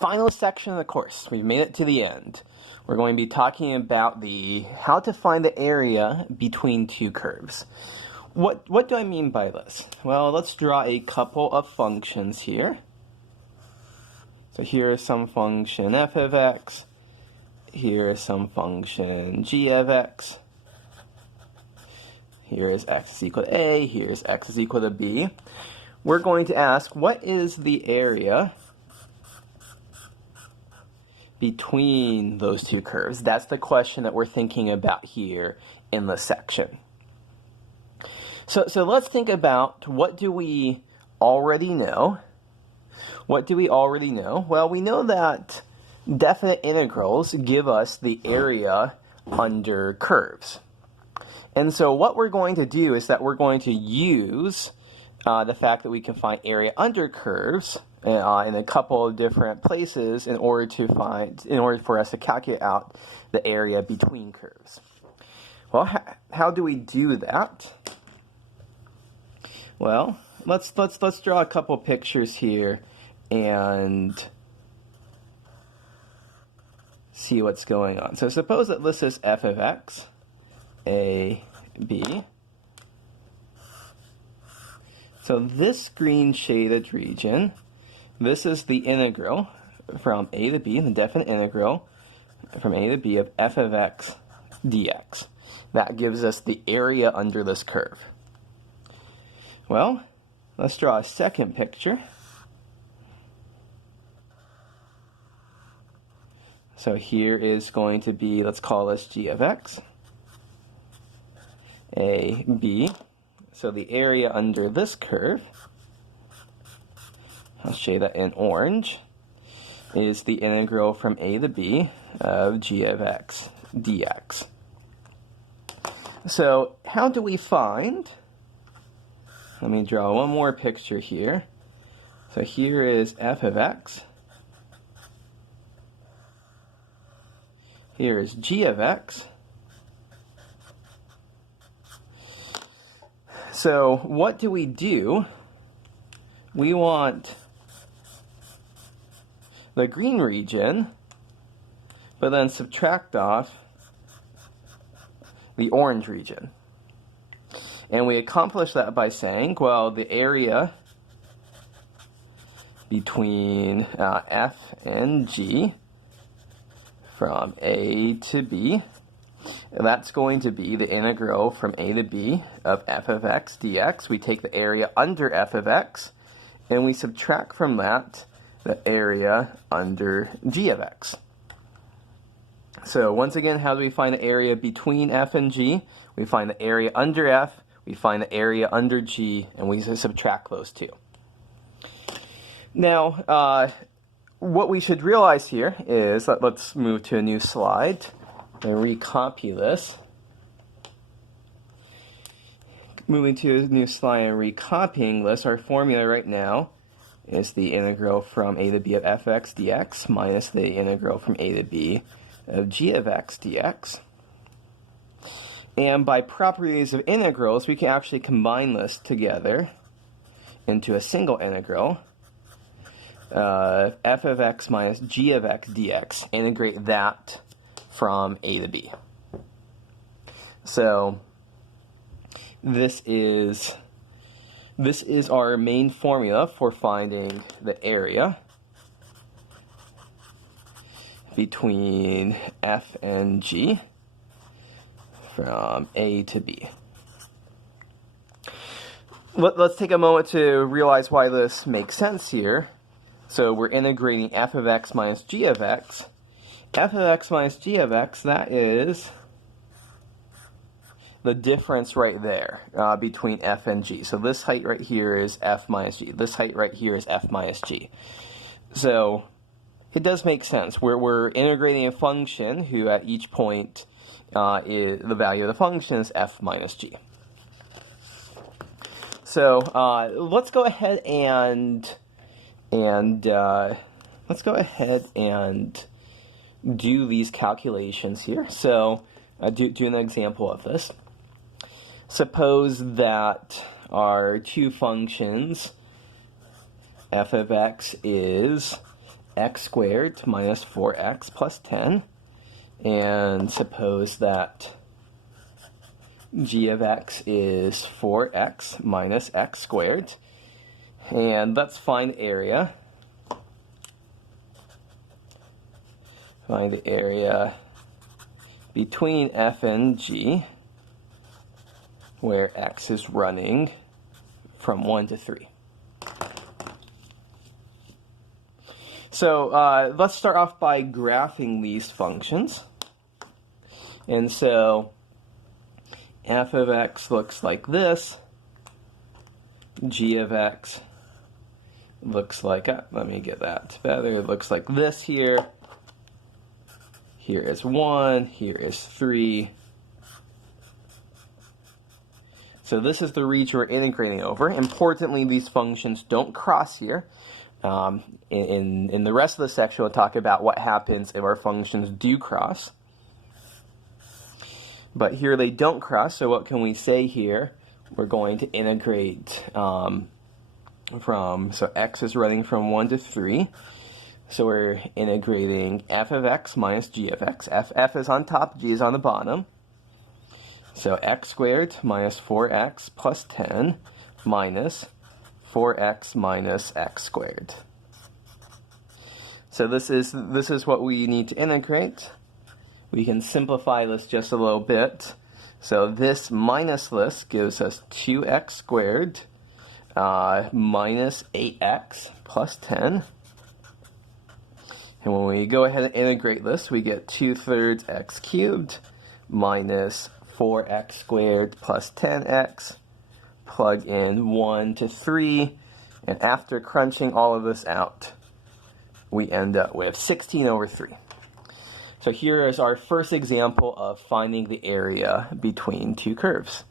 final section of the course. We've made it to the end. We're going to be talking about how to find the area between two curves. What do I mean by this? Well, let's draw a couple of functions here. So here is some function f of x. Here is some function g of x. Here is x is equal to a. Here is x is equal to b. We're going to ask, what is the area between those two curves? That's the question that we're thinking about here in this section. So let's think about, what do we already know? What do we already know? Well, we know that definite integrals give us the area under curves. And so what we're going to do is that we're going to use the fact that we can find area under curves in a couple of different places in order for us to calculate out the area between curves. Well, how do we do that? Well, let's draw a couple pictures here and see what's going on. So suppose that this is f of x, a, b. So this green shaded region, this is the integral from a to b, the definite integral from a to b of f of x dx. That gives us the area under this curve. Well, let's draw a second picture. So here is going to be, let's call this g of x, a, b. So the area under this curve, I'll show you that in orange, is the integral from a to b of g of x dx. So how do we find, let me draw one more picture here. So here is f of x. Here is g of x. So what do? We want the green region, but then subtract off the orange region. And we accomplish that by saying, well, the area between f and g from a to b, that's going to be the integral from a to b of f of x dx. We take the area under f of x, and we subtract from that the area under g of x. So once again, how do we find the area between f and g? We find the area under f, we find the area under g, and we subtract those two. Now, what we should realize here is, let's move to a new slide and recopy this. Moving to a new slide and recopying this, our formula right now is the integral from a to b of f of x dx minus the integral from a to b of g of x dx. And by properties of integrals, we can actually combine this together into a single integral. F of x minus g of x dx, integrate that from a to b. So this is our main formula for finding the area between f and g from a to b. Let's take a moment to realize why this makes sense here. So we're integrating f of x minus g of x. F of x minus g of x, that is the difference right there between f and g. So this height right here is f minus g. This height right here is f minus g. So it does make sense. We're integrating a function who at each point the value of the function is f minus g. So let's go ahead and do these calculations here. So do an example of this. Suppose that our two functions, f of x is x squared minus 4x plus 10. And suppose that g of x is 4x minus x squared. And let's find area. Find the area between f and g, where x is running from 1 to 3. So let's start off by graphing these functions. And so f of x looks like this. G of x looks like, let me get that better, it looks like this here. Here is 1, here is 3. So this is the region we're integrating over. Importantly, these functions don't cross here. In the rest of the section, we'll talk about what happens if our functions do cross. But here they don't cross, so what can we say here? We're going to integrate so x is running from 1 to 3. So we're integrating f of x minus g of x. F is on top, g is on the bottom. So x squared minus 4x plus 10 minus 4x minus x squared. So this is what we need to integrate. We can simplify this just a little bit. So this minus this gives us 2x squared minus 8x plus 10. And when we go ahead and integrate this, we get 2/3 x cubed minus 4x squared plus 10x. Plug in 1 to 3, and after crunching all of this out, we end up with 16 over 3. So here is our first example of finding the area between two curves.